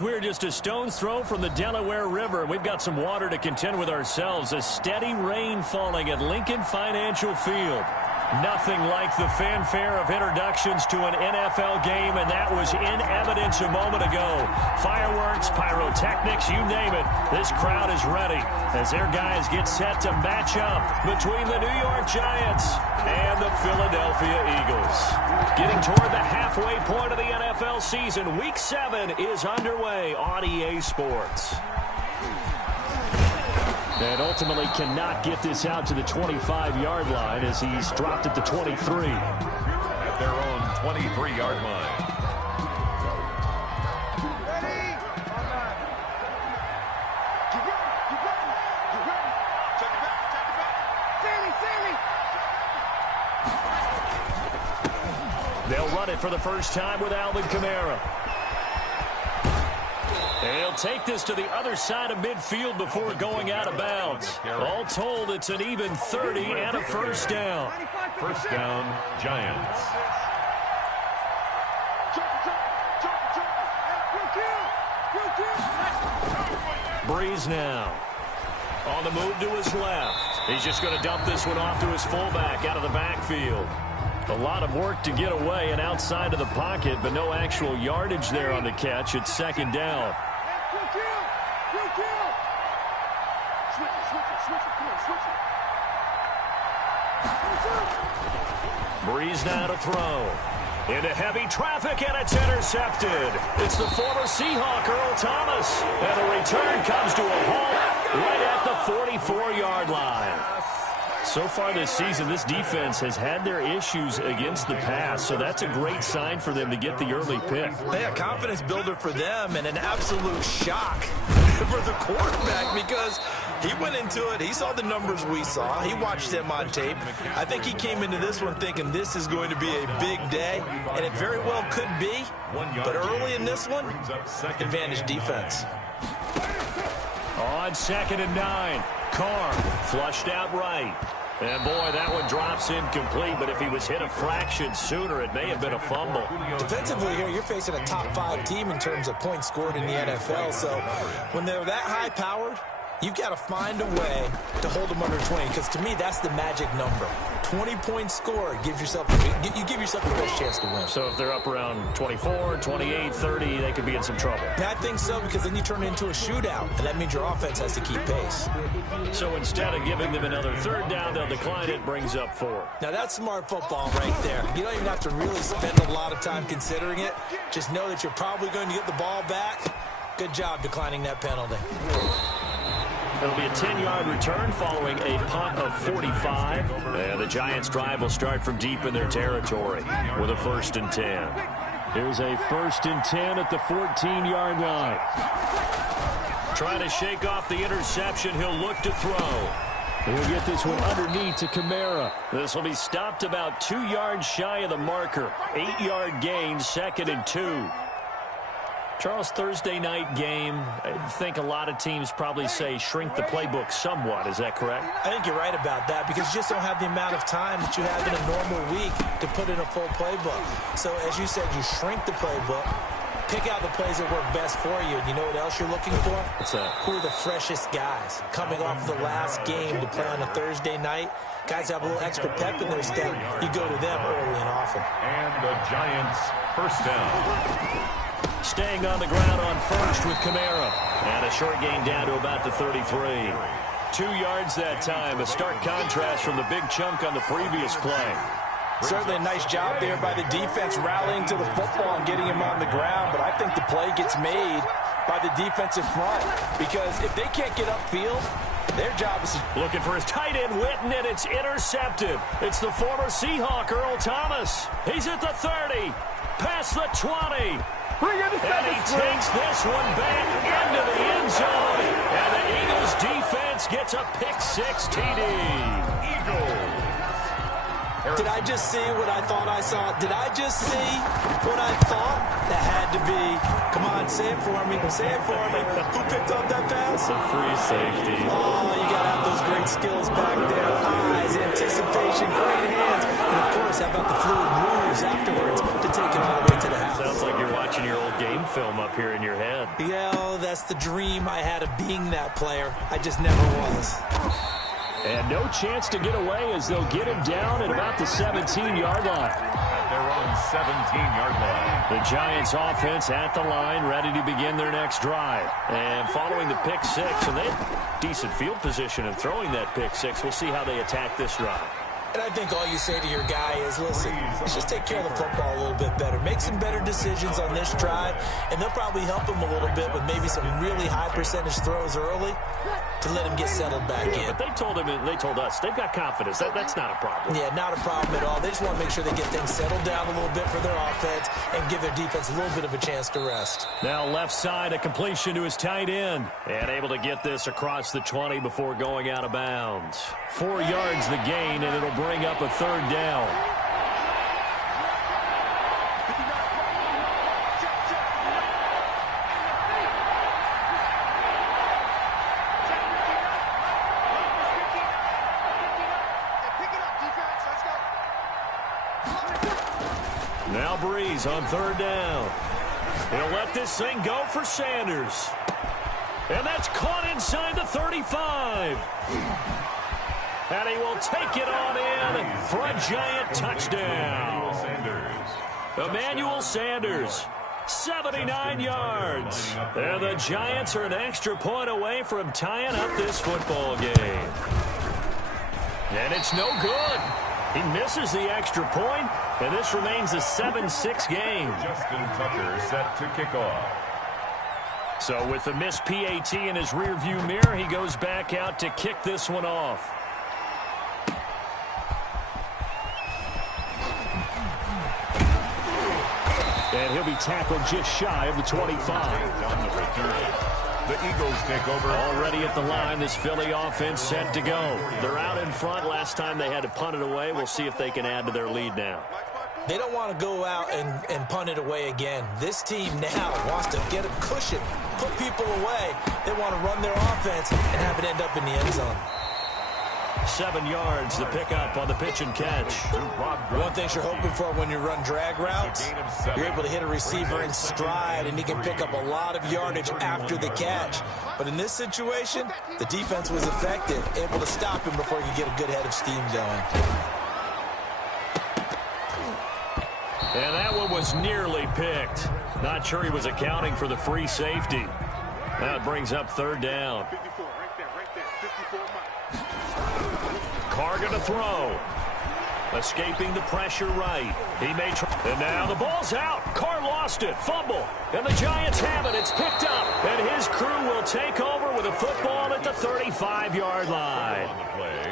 We're just a stone's throw from the Delaware River. We've got some water to contend with ourselves. A steady rain falling at Lincoln Financial Field. Nothing like the fanfare of introductions to an NFL game, and that was in evidence a moment ago. Fireworks, pyrotechnics, you name it. This crowd is ready as their guys get set to match up between the New York Giants and the Philadelphia Eagles. Getting toward the halfway point of the NFL season, Week 7 is underway on EA Sports. And ultimately cannot get this out to the 25-yard line as he's dropped at the 23. At their own 23-yard line. They'll run it for the first time with Alvin Kamara. He'll take this to the other side of midfield before going out of bounds. All told, it's an even 30 and a first down. First down, Giants. Breeze now. On the move to his left. He's just going to dump this one off to his fullback out of the backfield. A lot of work to get away and outside of the pocket, but no actual yardage there on the catch. It's second down. Breeze now to throw. Into heavy traffic, and it's intercepted. It's the former Seahawk, Earl Thomas. And the return comes to a halt right at the 44-yard line. So far this season, this defense has had their issues against the pass, so that's a great sign for them to get the early pick. Yeah, confidence builder for them and an absolute shock for the quarterback because he went into it. He saw the numbers we saw. He watched them on tape. I think he came into this one thinking this is going to be a big day, and it very well could be. But early in this one, advantage defense. On 2nd and 9, Carr flushed out right. And, boy, that one drops incomplete, but if he was hit a fraction sooner, it may have been a fumble. Defensively here, you're facing a top-5 team in terms of points scored in the NFL, so when they're that high-powered, you've got to find a way to hold them under 20, because to me, that's the magic number. 20 points scored, you give yourself the best chance to win. So if they're up around 24, 28, 30, they could be in some trouble. I think so, because then you turn it into a shootout, and that means your offense has to keep pace. So instead of giving them another third down, they'll decline it, brings up 4. Now that's smart football right there. You don't even have to really spend a lot of time considering it. Just know that you're probably going to get the ball back. Good job declining that penalty. It'll be a 10-yard return following a punt of 45. And the Giants' drive will start from deep in their territory with a 1st and 10. Here's a 1st and 10 at the 14-yard line. Trying to shake off the interception. He'll look to throw. He'll get this one underneath to Kamara. This will be stopped about 2 yards shy of the marker. 8-yard gain, 2nd and 2. Charles, Thursday night game, I think a lot of teams probably say shrink the playbook somewhat. Is that correct? I think you're right about that because you just don't have the amount of time that you have in a normal week to put in a full playbook. So, as you said, you shrink the playbook, pick out the plays that work best for you. And you know what else you're looking for? What's that? Who are the freshest guys coming off the last game to play on a Thursday night? Guys have a little extra pep in their step. You go to them early and often. And the Giants first down. Staying on the ground on 1st with Kamara. And a short gain down to about the 33. 2 yards that time. A stark contrast from the big chunk on the previous play. Certainly a nice job there by the defense rallying to the football and getting him on the ground. But I think the play gets made by the defensive front. Because if they can't get upfield, their job is looking for his tight end, Witten, and it's intercepted. It's the former Seahawk, Earl Thomas. He's at the 30, past the 20. And he takes this one back into the end zone. And the Eagles defense gets a pick-6 TD. Eagles. Did I just see what I thought I saw? Did I just see what I thought? That had to be. Come on, say it for me. Say it for me. Who picked up that pass? It's a free safety. Oh, you got to have those great skills back there. Eyes, anticipation, great hands. And, of course, how about the fluid moves afterwards to take it all the way to the house? Sounds like you're watching your old game game film up here in your head. Yeah, oh, that's the dream I had of being that player. I just never was. And no chance to get away as they'll get him down at about the 17-yard line. At their own 17-yard line. The Giants offense at the line, ready to begin their next drive. And following the pick six, and they have decent field position in throwing that pick six. We'll see how they attack this drive. And I think all you say to your guy is, listen, let's just take care of the football a little bit better. Make some better decisions on this drive, and they'll probably help him a little bit with maybe some really high percentage throws early to let him get settled back in. But they told us, they've got confidence. That's not a problem. Yeah, not a problem at all. They just want to make sure they get things settled down a little bit for their offense and give their defense a little bit of a chance to rest. Now left side, a completion to his tight end. And able to get this across the 20 before going out of bounds. 4 yards the gain, and it'll bring up a third down. Now Breeze on third down. He'll let this thing go for Sanders. And that's caught inside the 35. And he will take it on in for a Giant touchdown. Emmanuel Sanders, 79 yards. And the Giants are an extra point away from tying up this football game. And it's no good. He misses the extra point, and this remains a 7-6 game. Justin Tucker set to kick off. So with the missed PAT in his rearview mirror, he goes back out to kick this one off. And he'll be tackled just shy of the 25. On the return. The Eagles take over. Already at the line, this Philly offense set to go. They're out in front. Last time they had to punt it away. We'll see if they can add to their lead now. They don't want to go out and punt it away again. This team now wants to get a cushion, put people away. They want to run their offense and have it end up in the end zone. 7 yards, the pickup on the pitch and catch. One thing you're hoping for when you run drag routes, you're able to hit a receiver in stride, and he can pick up a lot of yardage after the catch. But in this situation, the defense was effective, able to stop him before he could get a good head of steam going. And that one was nearly picked. Not sure he was accounting for the free safety. Now it brings up third down. Carr going to throw. Escaping the pressure right. He may try. And now the ball's out. Carr lost it. Fumble. And the Giants have it. It's picked up. And his crew will take over with a football at the 35-yard line.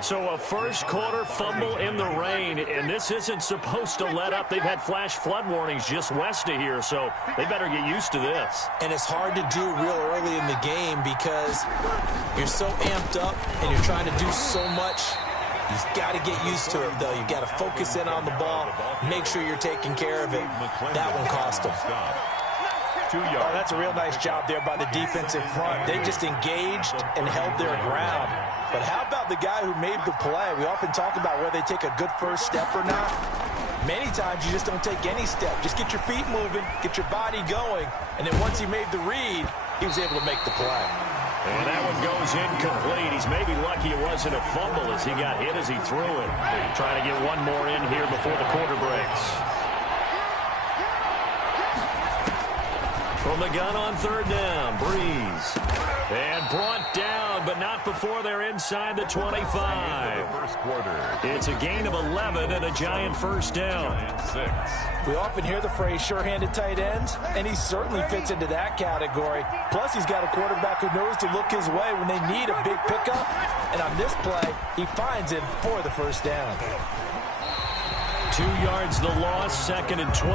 So a first quarter fumble in the rain. And this isn't supposed to let up. They've had flash flood warnings just west of here. So they better get used to this. And it's hard to do real early in the game because you're so amped up and you're trying to do so much. You've got to get used to it, though. You've got to focus in on the ball, make sure you're taking care of it. That one cost them. 2 yards. Oh, that's a real nice job there by the defensive front. They just engaged and held their ground. But how about the guy who made the play? We often talk about whether they take a good first step or not. Many times you just don't take any step. Just get your feet moving, get your body going, and then once he made the read, he was able to make the play. And that one goes incomplete. He's maybe lucky it wasn't a fumble as he got hit as he threw it. Trying to get one more in here before the quarter breaks. From the gun on third down, Breeze. And brought down, but not before they're inside the 25. First quarter. It's a gain of 11 and a Giant first down. 6. We often hear the phrase sure-handed tight ends, and he certainly fits into that category. Plus, he's got a quarterback who knows to look his way when they need a big pickup. And on this play, he finds him for the first down. 2 yards the loss, second and 12.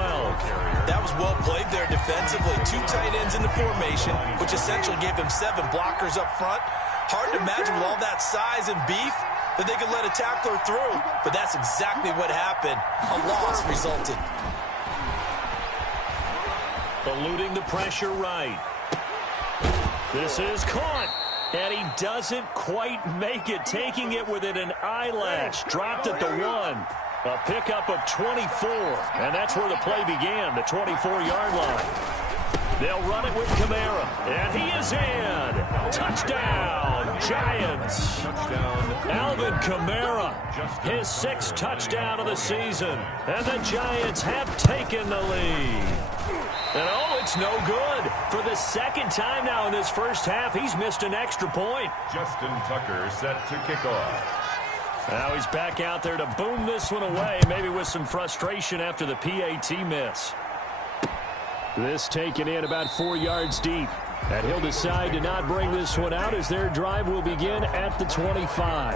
That was well played there defensively. 2 tight ends in the formation, which essentially gave them 7 blockers up front. Hard to imagine with all that size and beef that they could let a tackler through. But that's exactly what happened. A loss resulted. Eluding the pressure right. This is caught. And he doesn't quite make it, taking it within an eyelash. Dropped at the 1. A pickup of 24. And that's where the play began, the 24-yard line. They'll run it with Kamara, and he is in. Touchdown, Giants. Touchdown. Alvin Kamara, his 6th touchdown of the season, and the Giants have taken the lead. And oh, it's no good. For the 2nd time now in this first half, he's missed an extra point. Justin Tucker set to kick off. Now he's back out there to boom this one away, maybe with some frustration after the PAT miss. This taken in about 4 yards deep. And he'll decide to not bring this one out as their drive will begin at the 25.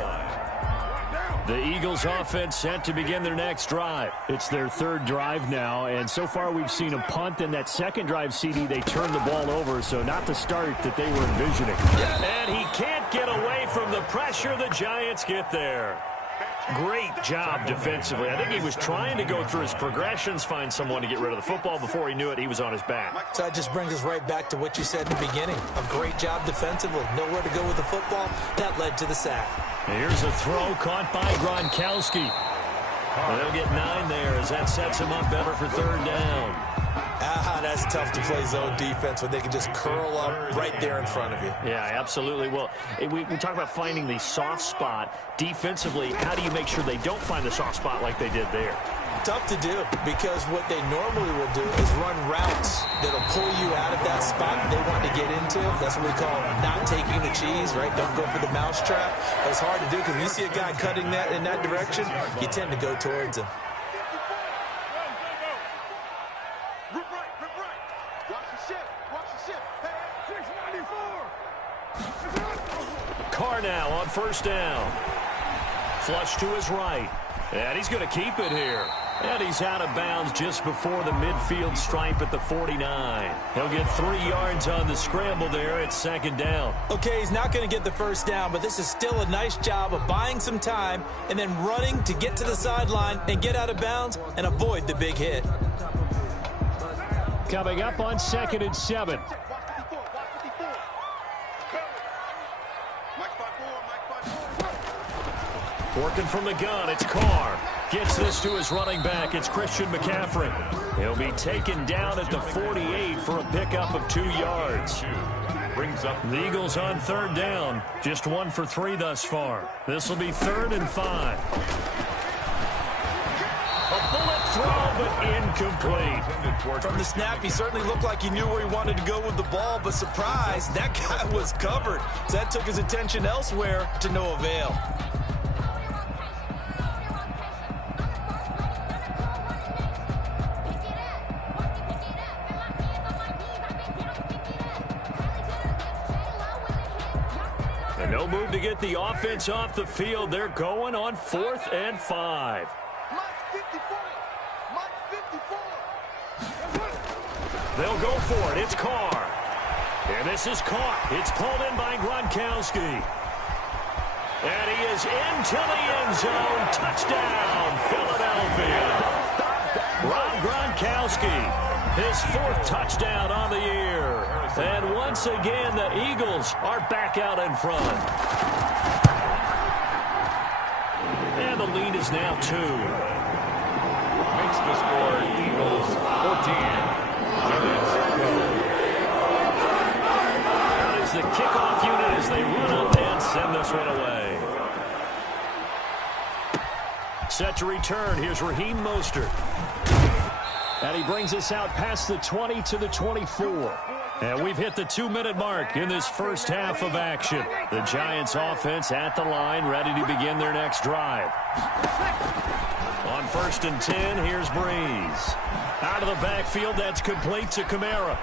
The Eagles offense set to begin their next drive. It's their 3rd drive now, and so far we've seen a punt. In that 2nd drive, CD, they turned the ball over, so not the start that they were envisioning. And he can't get away from the pressure. The Giants get there. Great job defensively. I think he was trying to go through his progressions, find someone to get rid of the football. Before he knew it, he was on his back. So that just brings us right back to what you said in the beginning. A great job defensively. Nowhere to go with the football. That led to the sack. Here's a throw caught by Gronkowski. They'll get 9 there as that sets him up better for 3rd down. That's tough to play zone defense when they can just curl up right there in front of you. Yeah, absolutely. Well, we talk about finding the soft spot. Defensively, how do you make sure they don't find the soft spot like they did there? Tough to do because what they normally will do is run routes that'll pull you out of that spot they want to get into. That's what we call not taking the cheese, right? Don't go for the mousetrap. It's hard to do because when you see a guy cutting that in that direction, you tend to go towards him. Carr now on 1st down. Flush to his right. And he's going to keep it here. And he's out of bounds just before the midfield stripe at the 49. He'll get 3 yards on the scramble there at 2nd down. Okay, he's not going to get the 1st down, but this is still a nice job of buying some time and then running to get to the sideline and get out of bounds and avoid the big hit. Coming up on 2nd and 7. Working from the gun, it's Carr. Gets this to his running back. It's Christian McCaffrey. He'll be taken down at the 48 for a pickup of 2 yards. Brings up the Eagles on 3rd down. Just 1 for 3 thus far. This will be 3rd and 5. A bullet throw, but incomplete. From the snap, he certainly looked like he knew where he wanted to go with the ball, but surprise, that guy was covered. So that took his attention elsewhere to no avail. No move to get the offense off the field. They're going on 4th and 5. They'll go for it. It's Carr. And this is caught. It's pulled in by Gronkowski. And he is into the end zone. Touchdown, Philadelphia. Rob Gronkowski, his 4th touchdown on the year. And once again, the Eagles are back out in front. And the lead is now 2. Makes the score Eagles 14. Giants go. Out is the kickoff unit as they run up and send this one away. Set to return. Here's Raheem Mostert. And he brings us out past the 20 to the 24. And we've hit the 2-minute mark in this first half of action. The Giants offense at the line, ready to begin their next drive. On 1st and 10, here's Breeze. Out of the backfield, that's complete to Kamara.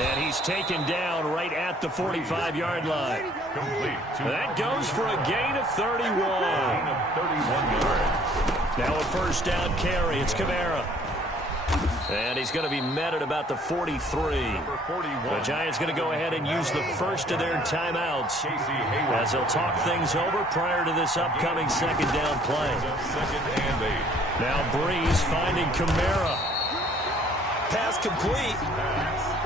And he's taken down right at the 45-yard line. That goes for a gain of 31. 31 yards. Now a 1st down carry. It's Kamara. And he's going to be met at about the 43. The Giants going to go ahead and use the first of their timeouts as they'll talk things over prior to this upcoming 2nd down play. 2nd and 8. Now Breeze finding Kamara. Pass complete,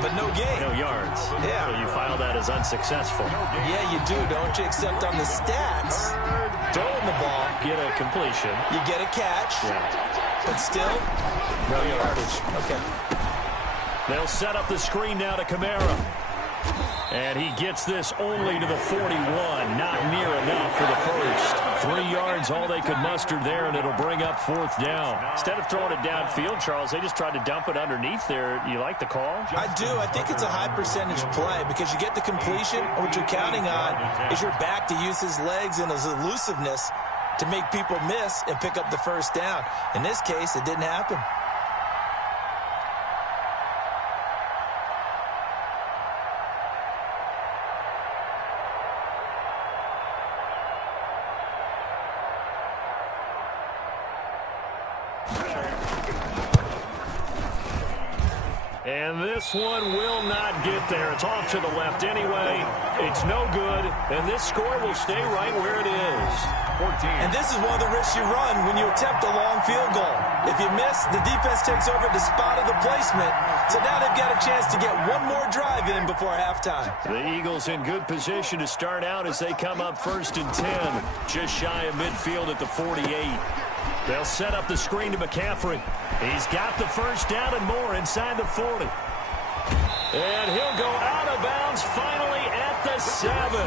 but no gain. No yards. Yeah. So you file that as unsuccessful. Yeah, you do, don't you? Except on the stats, throwing the ball, Get a completion. you get a catch, Yeah. but still, no yardage. Okay. They'll set up the screen now to Kamara. And he gets this only to the 41. Not near enough for the first. 3 yards, all they could muster there, and it'll bring up 4th down. Instead of throwing it downfield, Charles, they just tried to dump it underneath there. You like the call? I do. I think it's a high percentage play because you get the completion. What you're counting on is your back to use his legs and his elusiveness to make people miss and pick up the first down. In this case, it didn't happen. And this one will not get there. It's off to the left anyway. It's no good, and this score will stay right where it is. 14. And this is one of the risks you run when you attempt a long field goal. If you miss, the defense takes over the spot of the placement. So now they've got a chance to get one more drive in before halftime. The Eagles in good position to start out as they come up 1st and 10. Just shy of midfield at the 48. They'll set up the screen to McCaffrey. He's got the first down and more inside the 40. And he'll go out of bounds finally at the 7.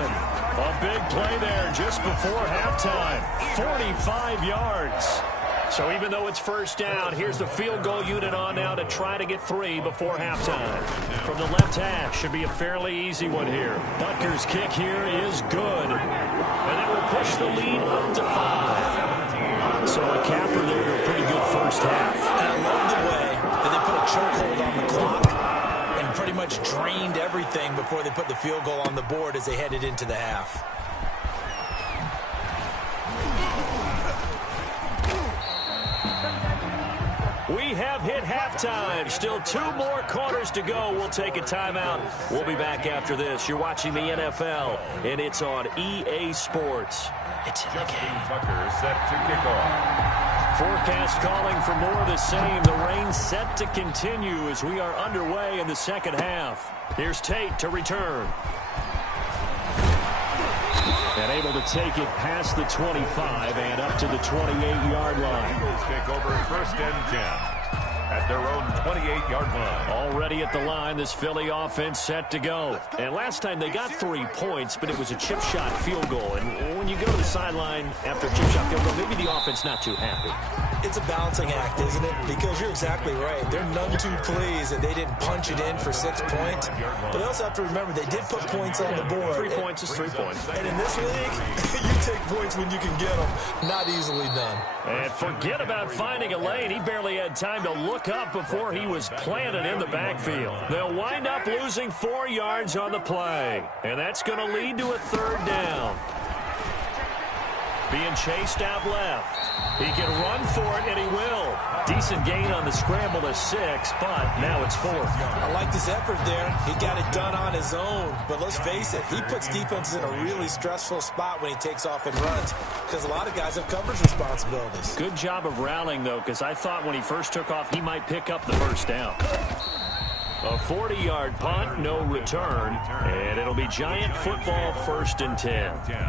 A big play there just before halftime. 45 yards. So even though it's first down, here's the field goal unit on now to try to get 3 before halftime. From the left hash, should be a fairly easy one here. Butker's kick here is good. And it will push the lead up to 5. So a capper there to a pretty good first half. And I love the way that they put a chokehold on the clock and pretty much drained everything before they put the field goal on the board as they headed into the half. We have hit halftime. Still 2 more quarters to go. We'll take a timeout. We'll be back after this. You're watching the NFL, and it's on EA Sports. It's in the game. Tucker set to kick off. Forecast calling for more of the same. The rain set to continue as we are underway in the second half. Here's Tate to return. And able to take it past the 25 and up to the 28-yard line. Eagles take over 1st and 10 at their own 28-yard line. Already at the line, this Philly offense set to go. And last time they got 3 points, but it was a chip shot field goal. And when you go to the sideline after a chip shot field goal, maybe the offense not too happy. It's a balancing act, isn't it? Because you're exactly right. They're none too pleased that they didn't punch it in for 6 points. But they also have to remember they did put points on the board. 3 points is 3 points. And in this league, you take points when you can get them. Not easily done. And forget about finding a lane. He barely had time to look up before he was planted in the backfield. They'll wind up losing 4 yards on the play. And that's going to lead to a 3rd down. Being chased out left. He can run for it, and he will. Decent gain on the scramble to 6, but now it's 4th. I like this effort there. He got it done on his own. But let's face it, he puts defenses in a really stressful spot when he takes off and runs because a lot of guys have coverage responsibilities. Good job of rallying, though, because I thought when he first took off, he might pick up the first down. A 40-yard punt, no return, and it'll be Giant football 1st and 10.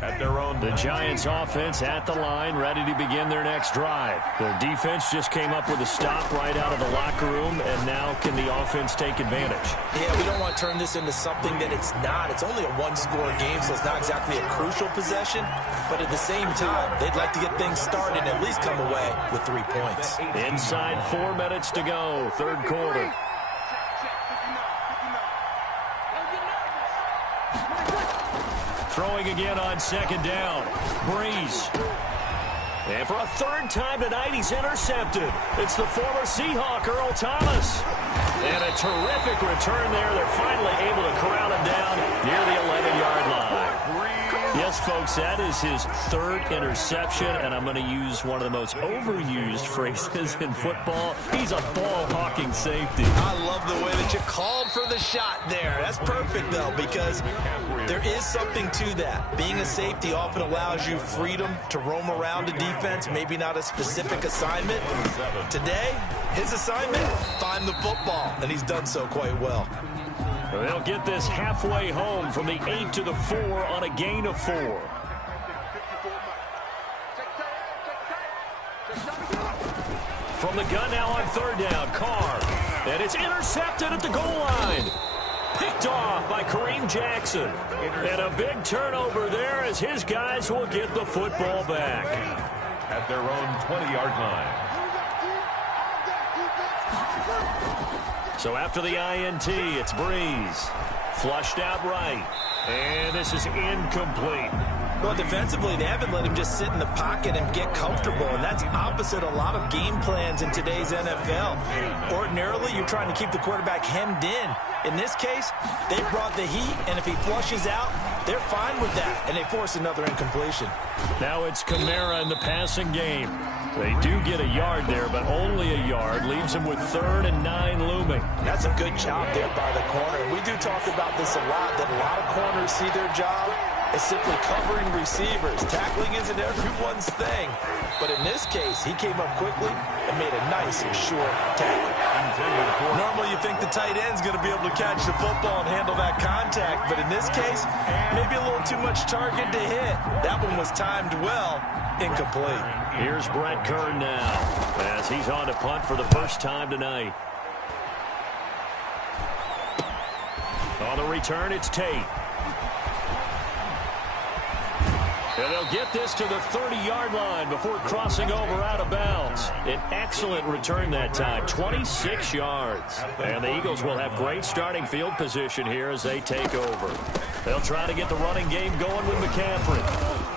At their own. The Giants offense at the line, ready to begin their next drive. Their defense just came up with a stop right out of the locker room, and now can the offense take advantage? Yeah, we don't want to turn this into something that it's not. It's only a 1-score game, so it's not exactly a crucial possession. But at the same time, they'd like to get things started and at least come away with 3 points. Inside 4 minutes to go, 3rd quarter. Throwing again on 2nd down. Breeze. And for a 3rd time tonight, he's intercepted. It's the former Seahawk, Earl Thomas. And a terrific return there. They're finally able to corral him down near the 11-yard line. Yes, folks, that is his 3rd interception, and I'm going to use one of the most overused phrases in football. He's a ball-hawking safety. I love the way that you called for the shot there. That's perfect, though, because there is something to that. Being a safety often allows you freedom to roam around a defense, maybe not a specific assignment. Today, his assignment, find the football, and he's done so quite well. They'll get this halfway home from the 8 to the 4 on a gain of 4. From the gun now on 3rd down, Carr. And it's intercepted at the goal line. Picked off by Kareem Jackson. And a big turnover there as his guys will get the football back. At their own 20-yard line. So after the INT, it's Breeze. Flushed out right. And this is incomplete. Well, defensively, they haven't let him just sit in the pocket and get comfortable, and that's opposite a lot of game plans in today's NFL. Ordinarily, you're trying to keep the quarterback hemmed in. In this case, they brought the heat, and if he flushes out, they're fine with that, and they force another incompletion. Now it's Kamara in the passing game. They do get a yard there, but only a yard. Leaves him with 3rd and 9 looming. That's a good job there by the corner. We do talk about this a lot, that a lot of corners see their job as simply covering receivers. Tackling isn't everyone's thing. But in this case, he came up quickly and made a nice and short tackle. Normally you think the tight end's going to be able to catch the football and handle that contact. But in this case, maybe a little too much target to hit. That one was timed well. Incomplete. Here's Brett Kern now as he's on to punt for the first time tonight. On the return, it's Tate. And they'll get this to the 30-yard line before crossing over out of bounds. An excellent return that time, 26 yards. And the Eagles will have great starting field position here as they take over. They'll try to get the running game going with McCaffrey.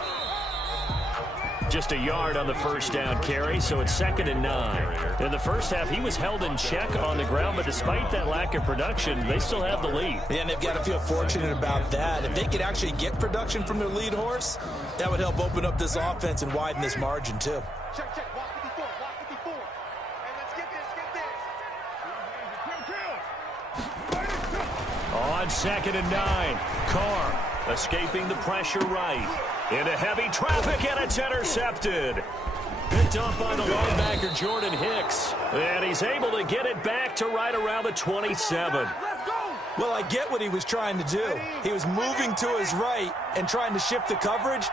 Just a yard on the first down carry, so it's 2nd and 9. In the first half, he was held in check on the ground, but despite that lack of production, they still have the lead. Yeah, and they've got to feel fortunate about that. If they could actually get production from their lead horse, that would help open up this offense and widen this margin, too. Check, check. Walk 54. Walk 54. Hey, let's get this. On 2nd and 9, Carr escaping the pressure right. Into heavy traffic, and it's intercepted. Picked up by the linebacker, Jordan Hicks. And he's able to get it back to right around the 27. Well, I get what he was trying to do. He was moving to his right and trying to shift the coverage,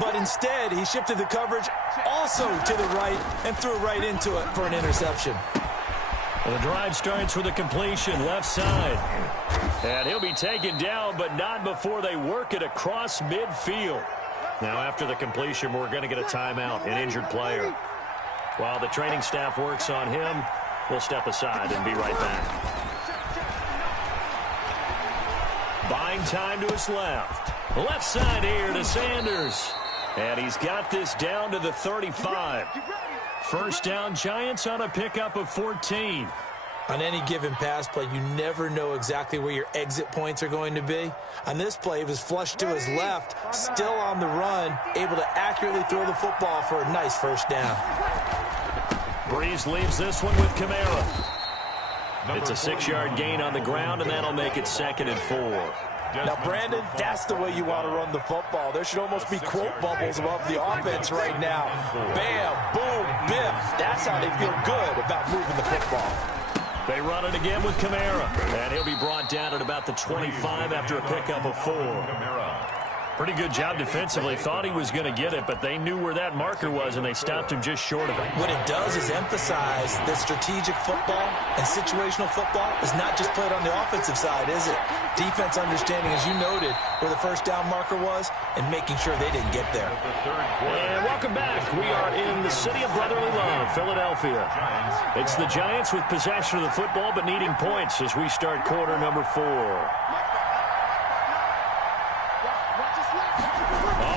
but instead he shifted the coverage also to the right and threw right into it for an interception. Well, the drive starts with a completion left side. And he'll be taken down, but not before they work it across midfield. Now, after the completion, we're going to get a timeout, an injured player. While the training staff works on him, we'll step aside and be right back. Buying time to his left. Left side here to Sanders. And he's got this down to the 35. First down, Giants on a pickup of 14. On any given pass play, you never know exactly where your exit points are going to be. On this play, he was flushed to his left, still on the run, able to accurately throw the football for a nice first down. Breeze leaves this one with Kamara. It's a 6-yard gain on the ground, and that'll make it 2nd and 4. Now, Brandon, that's the way you want to run the football. There should almost be quote bubbles above the offense right now. Bam, boom, biff. That's how they feel good about moving the football. They run it again with Kamara. And he'll be brought down at about the 25 after a pickup of 4. Pretty good job defensively. Thought he was going to get it, but they knew where that marker was, and they stopped him just short of it. What it does is emphasize that strategic football and situational football is not just played on the offensive side, is it? Defense understanding, as you noted, where the first down marker was and making sure they didn't get there. And welcome back. We are in the city of brotherly love, Philadelphia. It's the Giants with possession of the football but needing points as we start quarter number 4.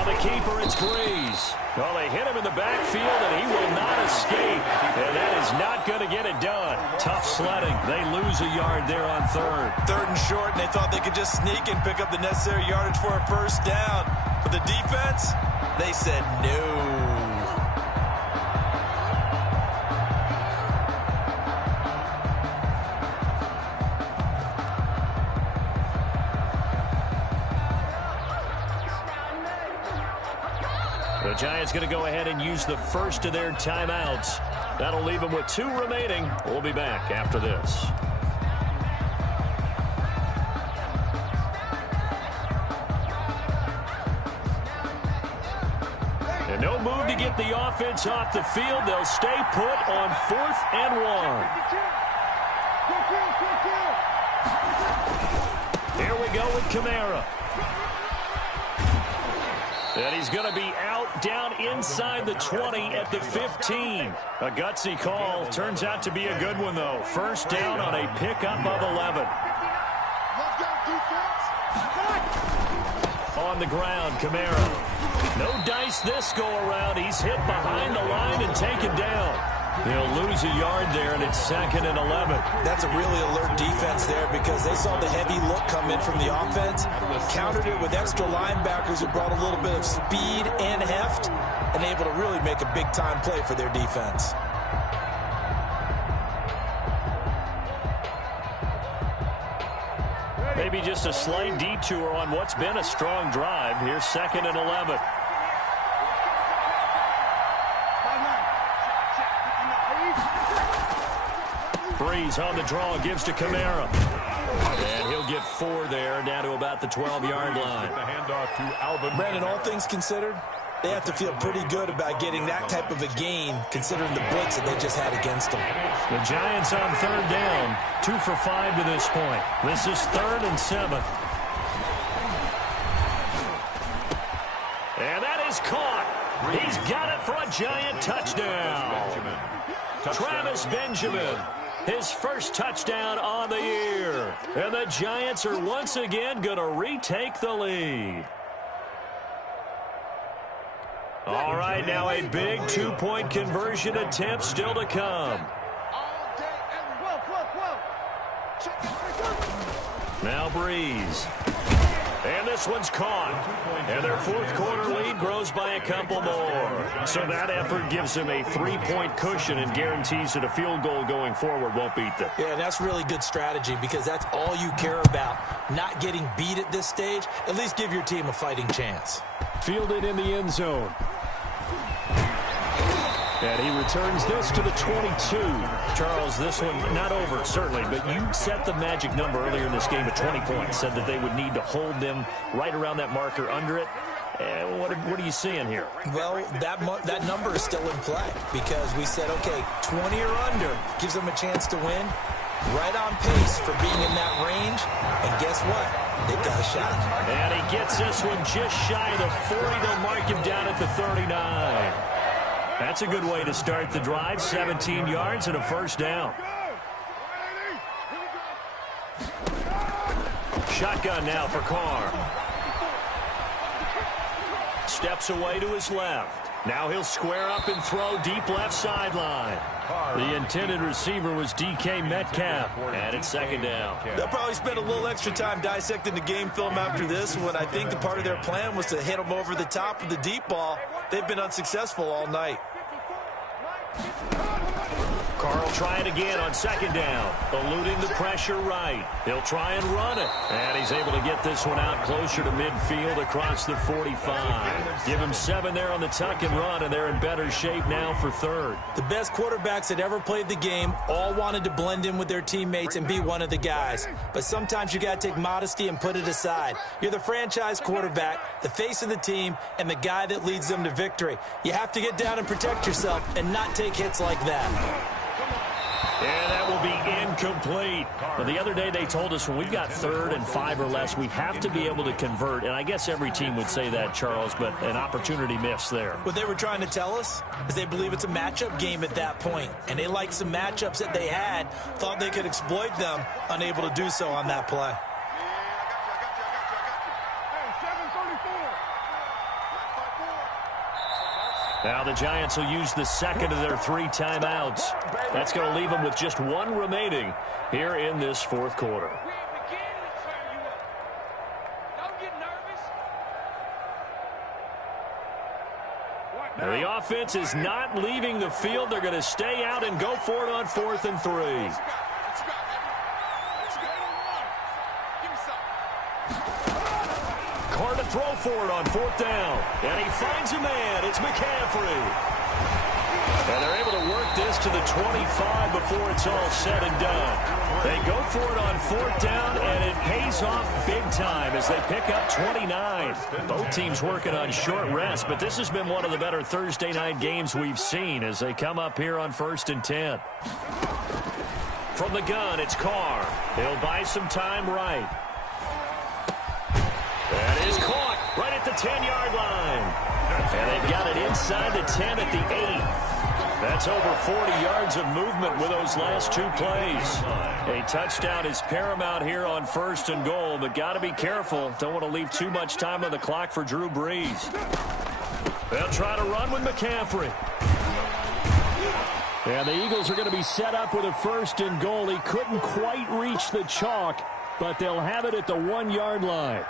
The keeper, it's Breeze. Well, they hit him in the backfield, and he will not escape. And that is not going to get it done. Tough sledding. They lose a yard there on 3rd. 3rd and short, and they thought they could just sneak and pick up the necessary yardage for a first down. But the defense, they said no. The Giants going to go ahead and use the first of their timeouts. That'll leave them with 2 remaining. We'll be back after this. And no move to get the offense off the field. They'll stay put on 4th and 1. Here we go with Kamara. And he's going to be out down inside the 20 at the 15. A gutsy call. Turns out to be a good one, though. First down on a pickup of 11. On the ground, Kamara. No dice this go-around. He's hit behind the line and taken down. He'll lose a yard there, and it's 2nd and 11. That's a really alert defense there because they saw the heavy look come in from the offense, countered it with extra linebackers who brought a little bit of speed and heft, and able to really make a big-time play for their defense. Maybe just a slight detour on what's been a strong drive. Here's 2nd and 11. Breeze on the draw, gives to Kamara. And he'll get 4 there, down to about the 12-yard line. The handoff to Alvin. Brandon, all things considered, they have to feel pretty good about getting that type of a gain, considering the blitz that they just had against them. The Giants on 3rd down, 2 for 5 to this point. This is 3rd and 7. And that is caught. He's got it for a Giant touchdown. Travis Benjamin, his first touchdown on the year. And the Giants are once again going to retake the lead. All right, now a big 2-point conversion attempt still to come. Now Breeze. And this one's caught. And their 4th quarter lead grows by a couple more. So that effort gives them a 3-point cushion and guarantees that a field goal going forward won't beat them. Yeah, that's really good strategy because that's all you care about. Not getting beat at this stage. At least give your team a fighting chance. Fielded in the end zone. And he returns this to the 22. Charles, this one not over, certainly, but you set the magic number earlier in this game at 20 points. Said that they would need to hold them right around that marker under it. What are you seeing here? Well, that number is still in play because we said, okay, 20 or under gives them a chance to win. Right on pace for being in that range. And guess what? They've got a shot. And he gets this one just shy of the 40. They'll mark him down at the 39. That's a good way to start the drive. 17 yards and a first down. Shotgun now for Carr. Steps away to his left. Now he'll square up and throw deep left sideline. The intended receiver was DK Metcalf, and it's 2nd down. They'll probably spend a little extra time dissecting the game film after this one. I think the part of their plan was to hit them over the top with the deep ball. They've been unsuccessful all night. Carr will try it again on 2nd down, eluding the pressure right. He'll try and run it, and he's able to get this one out closer to midfield across the 45. Give him 7 there on the tuck and run, and they're in better shape now for 3rd. The best quarterbacks that ever played the game all wanted to blend in with their teammates and be one of the guys. But sometimes you got to take modesty and put it aside. You're the franchise quarterback, the face of the team, and the guy that leads them to victory. You have to get down and protect yourself and not take hits like that. And that will be incomplete. Well, the other day they told us when we've got 3rd and 5 or less, we have to be able to convert. And I guess every team would say that, Charles, but an opportunity missed there. What they were trying to tell us is they believe it's a matchup game at that point. And they liked some matchups that they had, thought they could exploit them, unable to do so on that play. Now the Giants will use the 2nd of their 3 timeouts. That's going to leave them with just 1 remaining here in this 4th quarter. Now the offense is not leaving the field. They're going to stay out and go for it on 4th and 3. Carr to throw for it on 4th down. And he finds a man. It's McCaffrey. And they're able to work this to the 25 before it's all said and done. They go for it on 4th down, and it pays off big time as they pick up 29. Both teams working on short rest, but this has been one of the better Thursday night games we've seen as they come up here on 1st and 10. From the gun, it's Carr. He'll buy some time right. That is caught right at the 10-yard line. And they've got it inside the 10 at the 8. That's over 40 yards of movement with those last two plays. A touchdown is paramount here on 1st and goal, but got to be careful. Don't want to leave too much time on the clock for Drew Brees. They'll try to run with McCaffrey. And the Eagles are going to be set up with a 1st and goal. He couldn't quite reach the chalk, but they'll have it at the 1-yard line.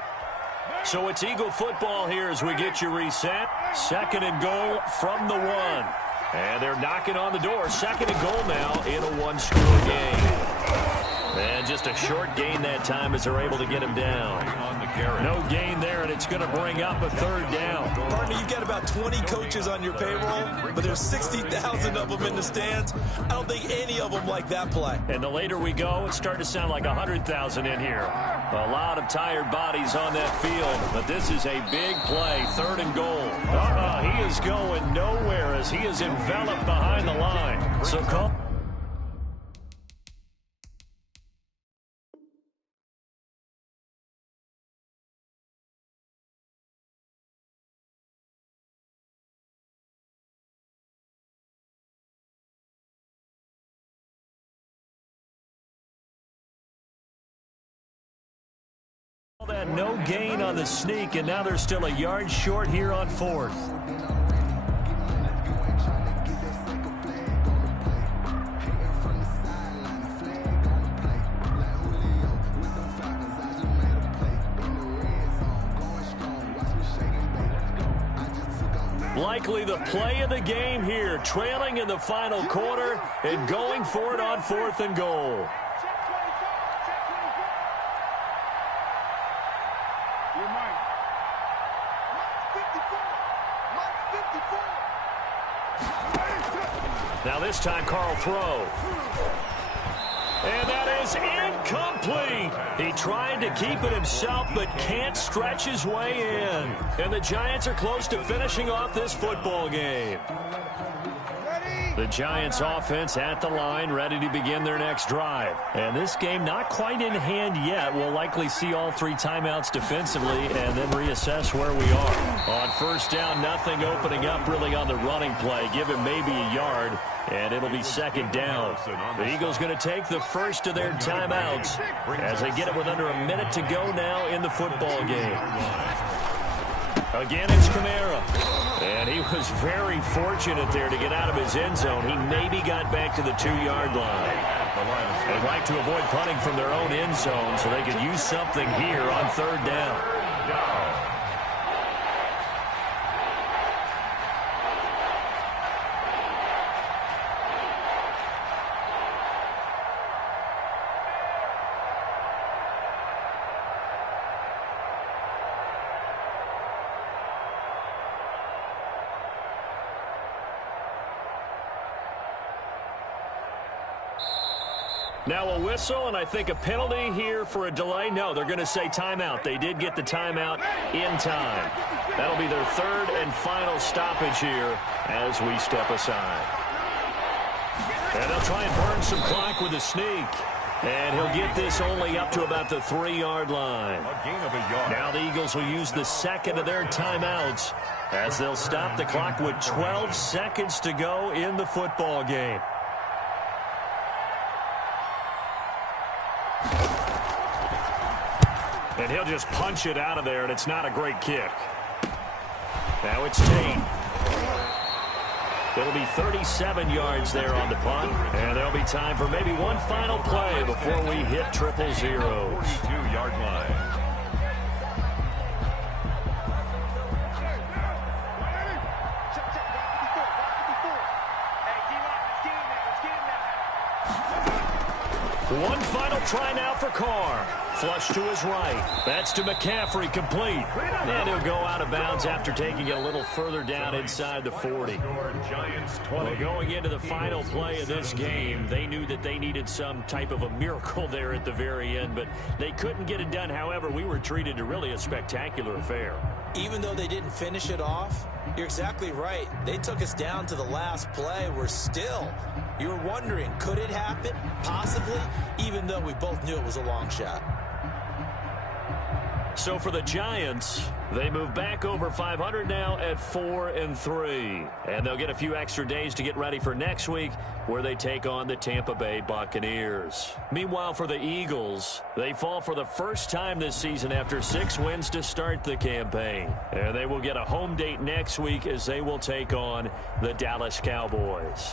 So it's Eagle football here as we get you reset. 2nd and goal from the 1. And they're knocking on the door. 2nd and goal now in a one-score game. And just a short gain that time as they're able to get him down. No gain there, and it's going to bring up a 3rd down. Partner, you've got about 20 coaches on your payroll, but there's 60,000 of them in the stands. I don't think any of them like that play. And the later we go, it's starting to sound like 100,000 in here. A lot of tired bodies on that field, but this is a big play, 3rd and goal. He is going nowhere as he is enveloped behind the line. So call. That no gain on the sneak, and now they're still a yard short here on 4th. Likely the play of the game here, trailing in the final quarter and going for it on 4th and goal. Now this time, Carl throw. And that is incomplete. He tried to keep it himself, but can't stretch his way in. And the Giants are close to finishing off this football game. The Giants offense at the line, ready to begin their next drive. And this game not quite in hand yet. We'll likely see all 3 timeouts defensively and then reassess where we are. On 1st down, nothing opening up really on the running play. Give him maybe a yard, and it'll be 2nd down. The Eagles going to take the first of their timeouts as they get it with under a minute to go now in the football game. Again, it's Kamara. And he was very fortunate there to get out of his end zone. He maybe got back to the 2-yard line. They'd like to avoid punting from their own end zone so they could use something here on 3rd down. Now a whistle, and I think a penalty here for a delay. No, they're going to say timeout. They did get the timeout in time. That'll be their 3rd and final stoppage here as we step aside. And they'll try and burn some clock with a sneak. And he'll get this only up to about the 3-yard line. Now the Eagles will use the 2nd of their timeouts as they'll stop the clock with 12 seconds to go in the football game. And he'll just punch it out of there, and it's not a great kick. Now it's Tate. It'll be 37 yards there on the punt, and there'll be time for maybe one final play before we hit 000. 42-yard line. One final try now for Carr. Flush to his right. That's to McCaffrey, complete. And he'll go out of bounds after taking it a little further down inside the 40. Well, going into the final play of this game, they knew that they needed some type of a miracle there at the very end, but they couldn't get it done. However, we were treated to really a spectacular affair. Even though they didn't finish it off, you're exactly right. They took us down to the last play. We're still You were wondering, could it happen? Possibly, even though we both knew it was a long shot. So for the Giants, they move back over 500 now at 4-3. And they'll get a few extra days to get ready for next week, where they take on the Tampa Bay Buccaneers. Meanwhile, for the Eagles, they fall for the first time this season after 6 wins to start the campaign. And they will get a home date next week as they will take on the Dallas Cowboys.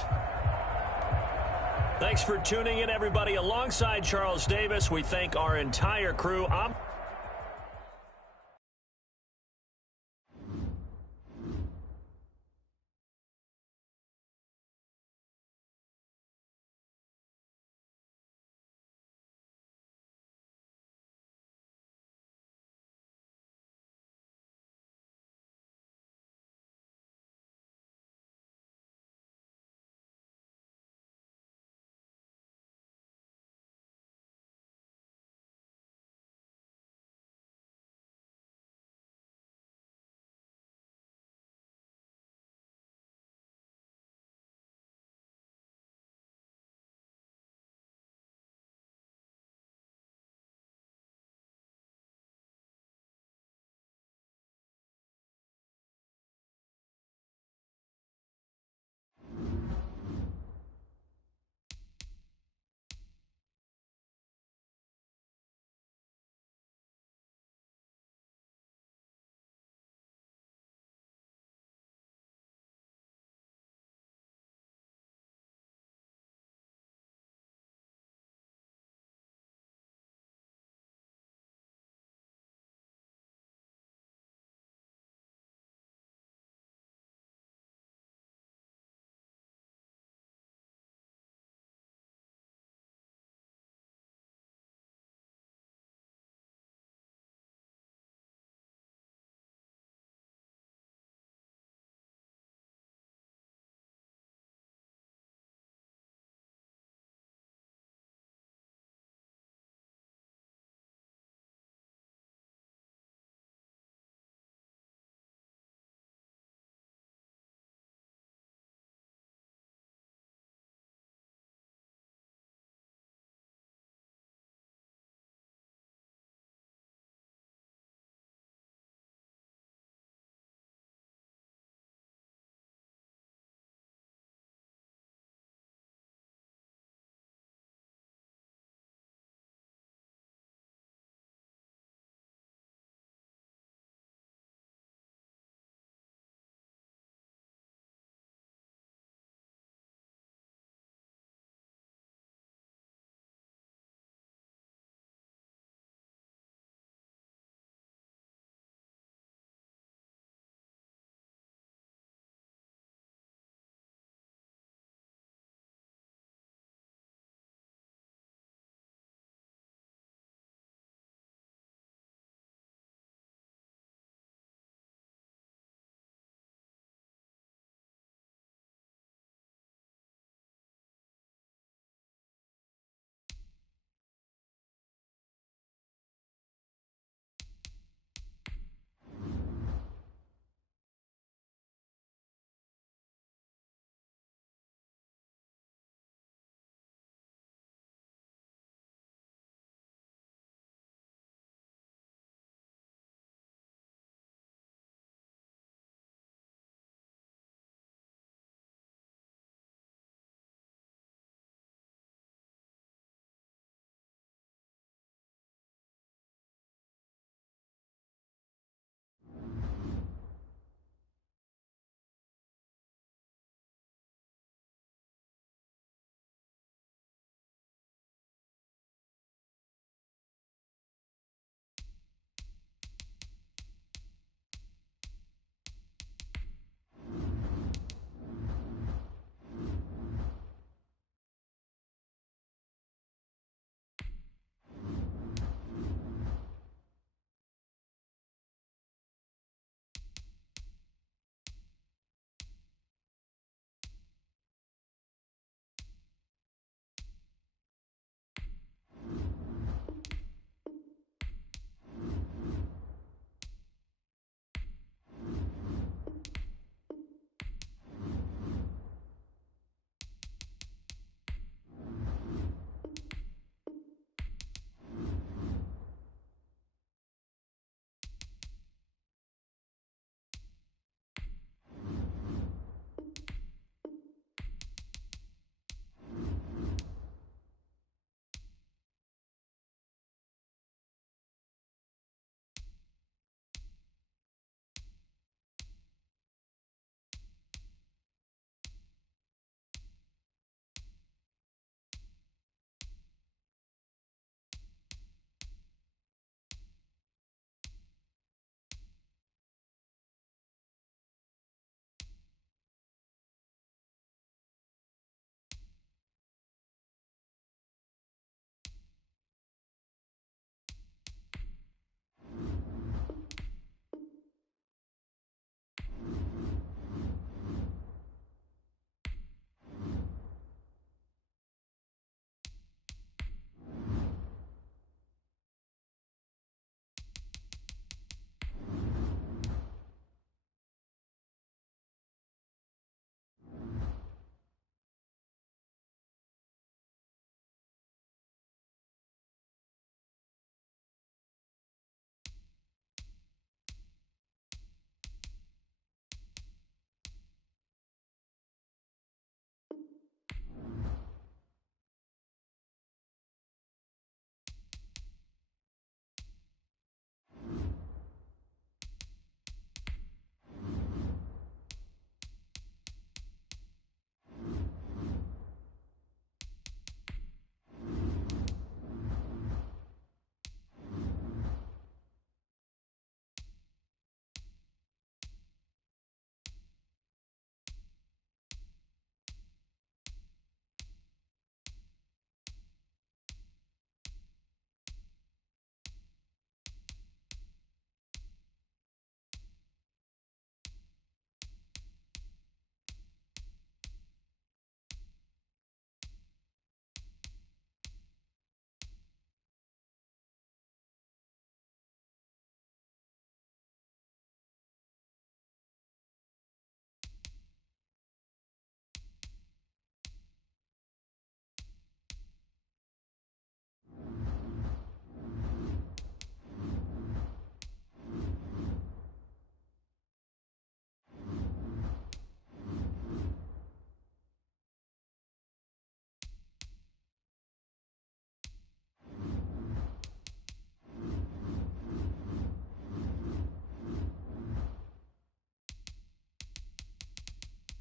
Thanks for tuning in, everybody. Alongside Charles Davis, we thank our entire crew.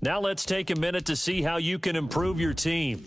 Now let's take a minute to see how you can improve your team.